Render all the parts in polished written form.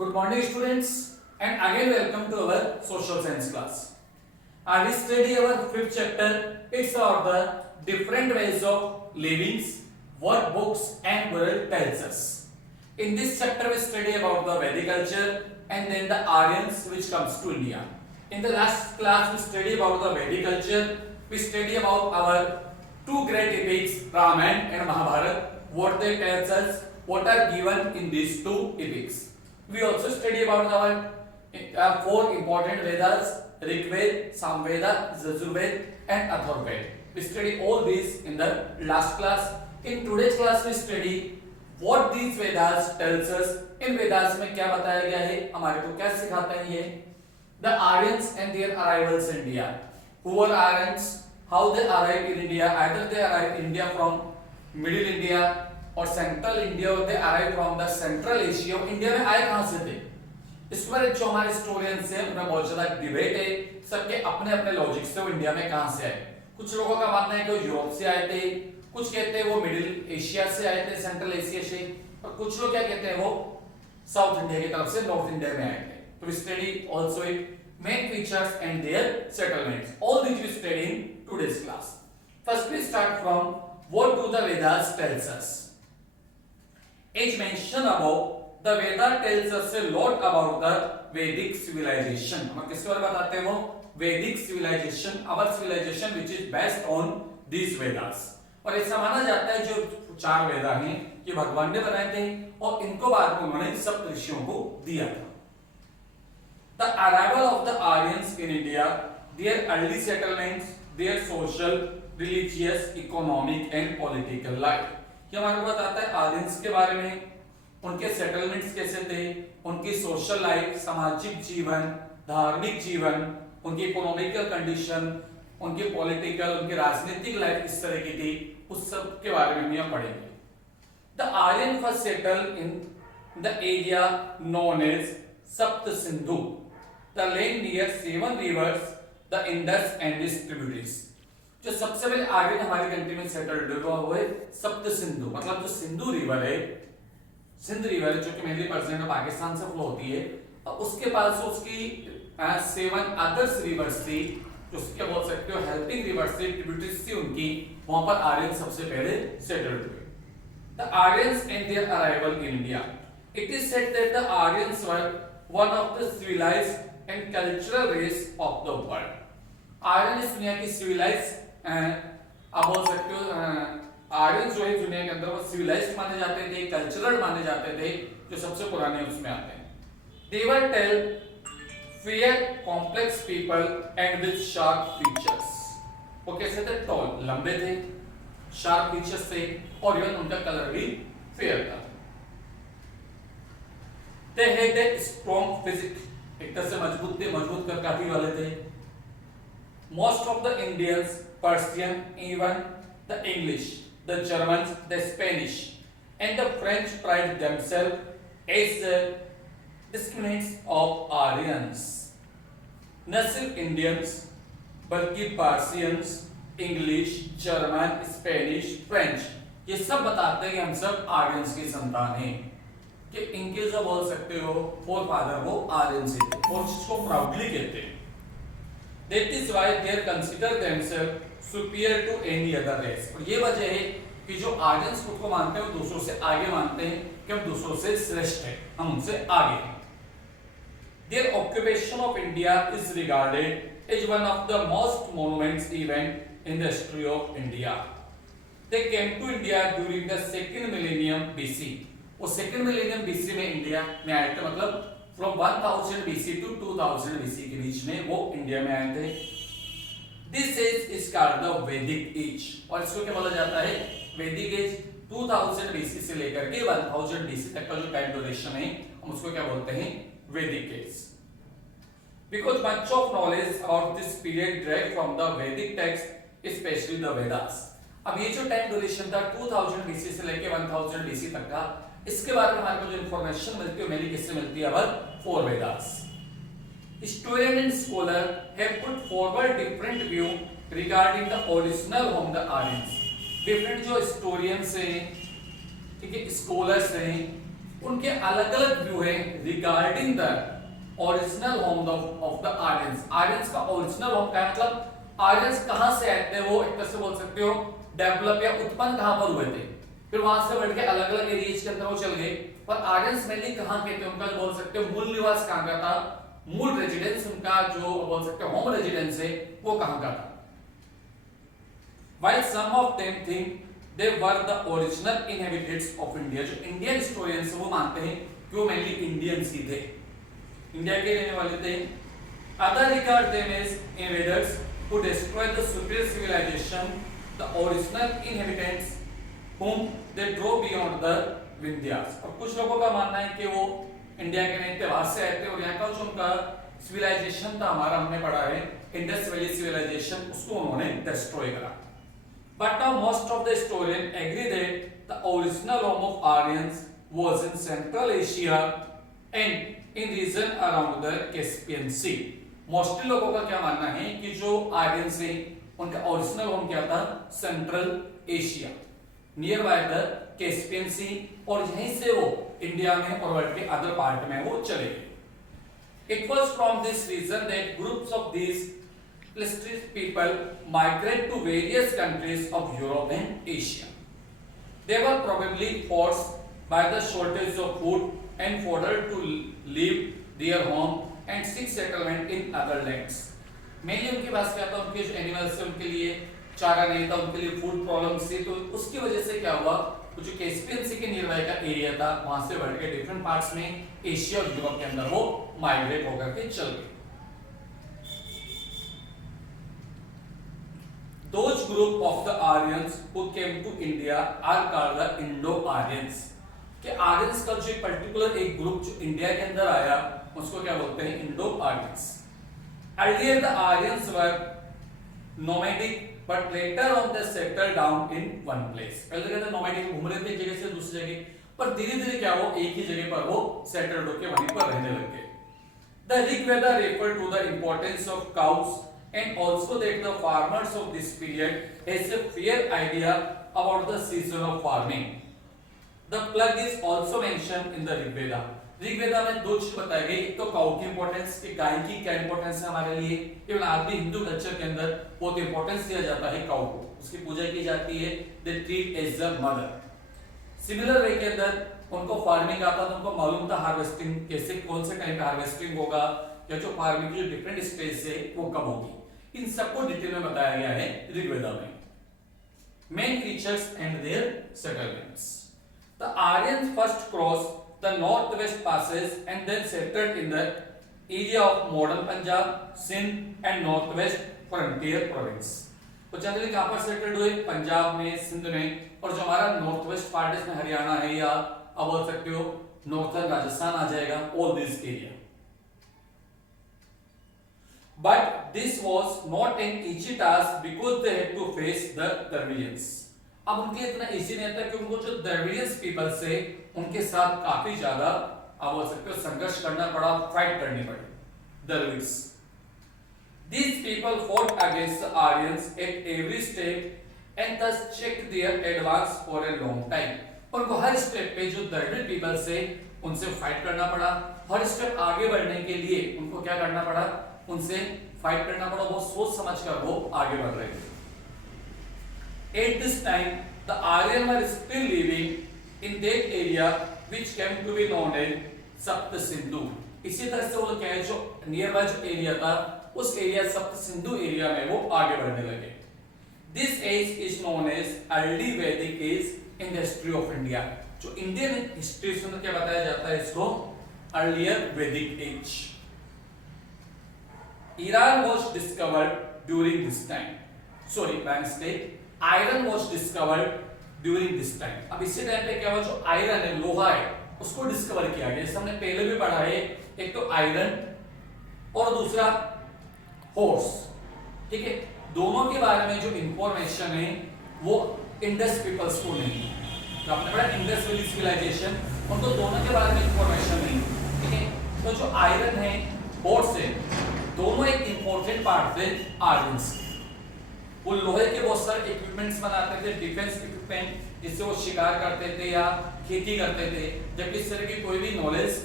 Good morning students and again welcome to our social science class. We study our fifth chapter. It's about the different ways of living, what books and world tells us. In this chapter we study about the Vedic culture and then the Aryans which comes to India. In the last class we study about the Vedic culture. We study about our two great epics Ramayana and Mahabharata. What they tells us, what are given in these two epics. We also study about our four important Vedas, Rigveda, Samveda, Yajurveda and Atharvaveda. We study all these in the last class. In today's class we study what these Vedas tells us. In Vedas में क्या बताया गया है, हमारे को क्या सिखाता है ये? The Aryans and their arrivals in India. Who were Aryans? How they arrived in India? Either they arrived in India from Middle India और सेंट्रल इंडिया होते arrive from the Central Asia. India में आए कहां से थे? इस पर जो हमारे हिस्टोरियंस हैं उनमें बहुत ज्यादा डिबेट है. सबके अपने अपने लॉजिक से वो इंडिया में कहां से आए. कुछ लोगों का मानना है कि वो यूरोप से आए थे, कुछ कहते हैं वो मिडिल एशिया से आए थे, सेंट्रल एशिया से, और कुछ लोग क्या कहते हैं वो साउथ इंडिया की तरफ से नॉर्थ इंडिया में आए थे. तो we study also it main features and their settlements. All these we study in today's class. First we start from what do the Vedas tells us. As mentioned above, the Veda tells us a lot about the Vedic civilization. हम किसके बारे में बताते हैं वो Vedic civilization, our civilization which is based on these Vedas. और ऐसा माना जाता है जो चार वेदा हैं ये भगवान ने बनाए थे और इनको बाद में उन्होंने सब ऋषियों को दिया था. The arrival of the Aryans in India, their early settlements, their social, religious, economic and political life. ये हमारे को बताता है आर्यंस के बारे में, उनके सेटलमेंट्स कैसे थे, उनकी सोशल लाइफ, सामाजिक जीवन, धार्मिक जीवन, उनकी इकोनॉमिकल कंडीशन, उनकी पॉलिटिकल, उनकी राजनीतिक लाइफ किस तरह की थी, उस सब के बारे में हम पढ़ेंगे. The Aryan first settle in the area known as Sapta Sindhu, the land near 7 rivers, the Indus and its tributaries. जो सबसे पहले आर्यन हमारी कंट्री में सेटल्ड हुआ वो है सप्त सिंधु, मतलब जो सिंधु रिवर है, सिंध रिवर जो कि मेनली परसेंट पाकिस्तान से फ्लो होती है, और उसके पास उसकी 7 अदर्स रिवर्स थी, जो क्या बोल सकते हो हेल्पिंग रिवर्स थी, ट्रिब्यूटरीज थी उनकी, वहां पर आर्यन सबसे पहले सेटल्ड हुए. The Aryans and their arrival in India. It is said that the Aryans were one of the civilized and cultural race of the world. Aryan इस दुनिया की सिविलाइज्ड आप बोल सकते हो आर्यन जो है दुनिया के अंदर वो सिविलाइज्ड माने जाते थे, कल्चरल माने जाते थे, जो सबसे पुराने उसमें आते हैं. They were tall, fair, complex people and with sharp features. वो कैसे थे? टॉल, लंबे थे, शार्प फीचर्स थे और इवन उनका कलर भी फेयर था. They had a strong physique, एक तरह से मजबूत थे, मजबूत कर काफी वाले थे. Most of the Indians, Persian, even the English, the Germans, the Spanish, and the French pride themselves as the descendants of Aryans. न सिर्फ Indians, बल्कि Persians, English, German, Spanish, French, ये सब बताते हैं कि हम सब आर्यंस की संतान हैं. कि इनके जो बोल सकते हो फोर फादर वो आर्यंस ही थे और जिसको प्राउडली कहते हैं. That is why they consider themselves superior to any other race. और ये वजह है कि जो आर्यंस खुद को मानते हैं वो दूसरों से आगे मानते हैं कि हम दूसरों से श्रेष्ठ हैं, हम उनसे आगे हैं. Their occupation of India is regarded as one of the most monumental event in the history of India. They came to India during the second millennium BC. वो second millennium BC में इंडिया में आए थे, मतलब from 1000 BC to 2000 BC के बीच में वो India में आए थे. This age is called the Vedic age, और इसको क्या बोला जाता है? वैदिक एज. 2000 BC से लेकर के 1000 BC तक का जो टाइम ड्यूरेशन है हम उसको क्या बोलते हैं? Vedic age. Because much of knowledge about this period drive from the Vedic text specially the Vedas. अब ये जो टाइम ड्यूरेशन था 2000 BC से लेकर 1000 BC तक का, इसके बारे में हमारे को जो इंफॉर्मेशन मिलती है मेरी किससे मिलती है? अब four Vedas. Historian and scholar have put forward different view regarding the original home the Aryans. Different जो historians हैं, ठीक है, स्कॉलर्स हैं, उनके अलग अलग व्यू है regarding the original home of the Aryans. Aryans का ओरिजिनल होम का मतलब आर्यंस कहां से आए थे, वो एक तरह से बोल सकते हो डेवलप या उत्पन्न कहां पर हुए थे, फिर वहां से बढ़ के अलग अलग एरियाज के अंदर वो चल गए, पर आर्यंस मेनली कहां के थे, उनका बोल सकते हो मूल निवास कहां का था, मूल रेजिडेंस उनका जो बोल सकते हो होम रेजिडेंस है वो कहां का था। While some of them think they were the original inhabitants of India, जो इंडियन हिस्टोरियंस वो मानते हैं कि वो मेनली इंडियंस ही थे, इंडिया के रहने वाले थे। Other regard them as invaders who destroyed the superior civilization, the original inhabitants whom they drove beyond the Vindhyas। और कुछ लोगों का मानना है कि वो इंडिया के नहीं थे, बाहर से आए थे और यहाँ का जो उनका सिविलाइजेशन था, हमारा हमने पढ़ा है इंडस वैली सिविलाइजेशन, उसको उन्होंने डिस्ट्रॉय करा। But now most of the historians agree that the original home of Aryans was in Central Asia and in region around the Caspian Sea। Mostly लोगों का क्या मानना है कि जो आर्यंस हैं उनका ओरिजिनल होम क्या था, central Asia near by the Caspian Sea, और यहीं से वो इंडिया में और वर्ल्ड के अदर पार्ट में वो चले गए। It was from this region that groups of these illustrious people migrate to various countries of Europe and Asia. They were probably forced by the shortage of food and fodder to leave their home and seek settlement in other lands. Mainly उनके पास क्या था, उनके जो animals थे उनके लिए चारा नहीं था, उनके लिए फूड प्रॉब्लम्स थी, तो उसकी वजह से क्या हुआ, जो कैस्पियन सी के नियरबाई का एरिया था वहां से बढ़ के डिफरेंट पार्ट्स में एशिया और यूरोप के अंदर वो माइग्रेट होकर के चल गए। Those group of the Aryans who came to India are called the Indo-Aryans। कि आर्यंस का जो पर्टिकुलर एक ग्रुप जो इंडिया के अंदर आया उसको क्या बोलते हैं, Indo-Aryans. Earlier the Aryans were nomadic but later on they settled down in one place। पहले कहते nomadic घूम रहे थे एक जगह से दूसरी जगह, पर धीरे-धीरे क्या वो एक ही जगह पर वो सेटल्ड होके वहीं पर रहने लग गए। The Rig Veda refer to the importance of cows and also that the farmers of this period has a fair idea about the season of farming। The plug is also mentioned in the Rig Veda। Rig वेदा में दो चीज बताई गई, एक तो cow की importance, कि गाय की क्या इंपॉर्टेंस है हमारे लिए, इवन आज भी हिंदू कल्चर के अंदर बहुत इंपॉर्टेंस दिया जाता है काउ को, उसकी पूजा की जाती है, they treat as the mother. Similar way के अंदर उनको फार्मिंग आता था, उनको मालूम था हार्वेस्टिंग कैसे, कौन से टाइम पे हार्वेस्टिंग होगा, या जो फार्मिंग की जो डिफरेंट स्टेज है वो कब होगी, इन सबको डिटेल में बताया गया है ऋग्वेदा में। Main features and their settlements. The Aryans first cross the north west passes and then settled in the area of modern Punjab, Sindh and northwest frontier province। तो जनरली कहां पर सेटल्ड हुए, पंजाब में, सिंध में, और जो हमारा नॉर्थ वेस्ट पार्ट इसमें हरियाणा है, या अब बोल सकते हो नॉर्थर्न राजस्थान आ जाएगा, all this area. But this was not an easy task because they had to face the Dravidians। अब उनके इतना इजी नहीं था कि उनको जो द्रविडियंस पीपल से उनके साथ काफी ज्यादा आप बोल सकते हो संघर्ष करना पड़ा, फाइट करनी पड़ी Dravids. These people fought against the Aryans at every step and thus checked their advance for a long time। उनको हर स्टेप पे जो द्रविड पीपल से उनसे फाइट करना पड़ा, हर स्टेप आगे बढ़ने के लिए उनको क्या करना पड़ा, उनसे फाइट करना पड़ा, वो सोच समझकर वो आगे बढ़ रहे थे। At this time, the Aryans were still living in that area which came to be known as सप्त सिंधु। इसी तरह से वो क्या है, जो नियर बाय जो एरिया था उस एरिया सप्त सिंधु एरिया में वो आगे बढ़ने लगे। This age is known as early Vedic age in the history of India। जो इंडियन हिस्ट्री में क्या बताया जाता है इसको, earlier Vedic age। Iran was discovered during this time। Sorry, by mistake, iron was discovered during this time. अब इसी time पे क्या हुआ, जो आयरन है, लोहा है, उसको डिस्कवर किया गया। जैसे हमने पहले भी पढ़ा है, एक तो आयरन और दूसरा हॉर्स, ठीक है। दोनों के बारे में जो इंफॉर्मेशन है वो इंडस पीपल्स को नहीं है। तो आपने पढ़ा इंडस वैली सिविलाइजेशन, उनको दोनों के बारे में इंफॉर्मेशन नहीं, ठीक है। तो जो आयरन है, हॉर्स है, दोनों एक इंपॉर्टेंट पार्ट थे आर्यंस। वो लोहे के बहुत सारे इक्विपमेंट्स बनाते थे, डिफेंस इक्विपमेंट, जिससे वो शिकार करते थे या खेती करते थे, जबकि इस तरह की कोई भी नॉलेज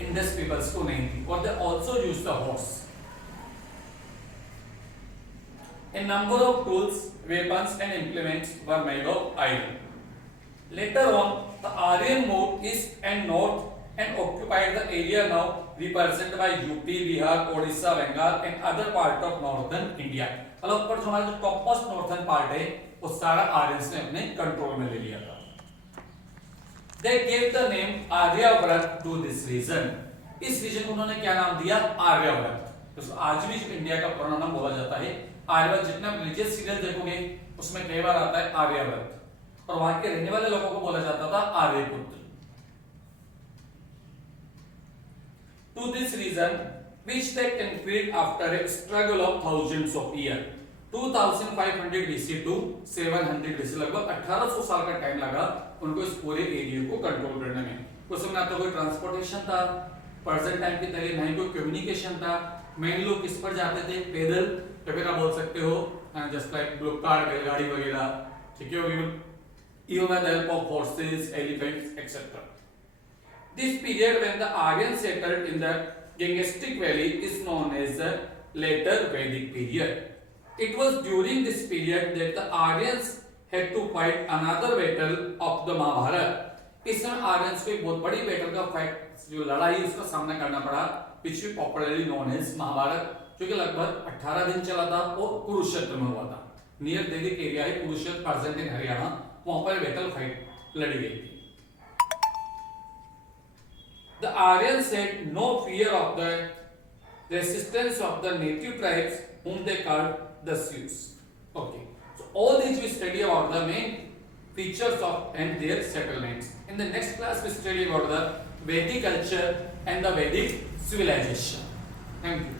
इंडस पीपल्स को नहीं थी। और they also used the horse. A number of tools, weapons and implements were made of iron. Later on, the Aryan moved east and north and occupied the area now represented by UP, Bihar, Odisha, Bengal and other part of northern India. मतलब ऊपर जो हमारा जो topmost northern part है वो सारा Aryans ने अपने कंट्रोल में ले लिया था। They gave the name Aryavrat to this region. इस रीजन को उन्होंने क्या नाम दिया? आर्यव्रत। तो आज भी जो इंडिया का पुराना नाम बोला जाता है आर्यव्रत। जितने रिलीजियस सीरियल देखोगे उसमें कई बार आता है आर्यव्रत, और वहां के रहने वाले लोगों को बोला जाता था आर्यपुत्र। To this region, which they conquered after a struggle of thousands of years, 2500 BC to 700 BC, लगभग 1800 साल का टाइम लगा उनको इस पूरे एरिया को कंट्रोल करने में। उस समय ना तो कोई ट्रांसपोर्टेशन था प्रेजेंट टाइम की तरह, ना ही कोई कम्युनिकेशन था। मेन लोग किस पर जाते थे? पैदल, या फिर आप बोल सकते हो जस्ट लाइक कार, बैलगाड़ी वगैरह, ठीक है, even with the help of horses, elephants, etc. This period when the Aryans settled in the Gangestic Valley is known as the later Vedic period. It was during this period that the Aryans had to fight another battle of the Mahabharata. इस समय Aryans को एक बहुत बड़ी battle का fight, जो लड़ाई उसका सामना करना पड़ा, which we popularly known as Mahabharat, जो कि लगभग 18 दिन चला था और कुरुक्षेत्र में हुआ था। नियर दिल्ली एरिया है कुरुक्षेत्र, प्रेजेंट इन हरियाणा, वहां पर बैटल फाइट लड़ी गई थी। The Aryans had no fear of the resistance of the native tribes whom they called the Sioux. Okay, so all these we study about the main features of and their settlements. In the next class we study about the Vedic culture and the Vedic civilization. Thank you.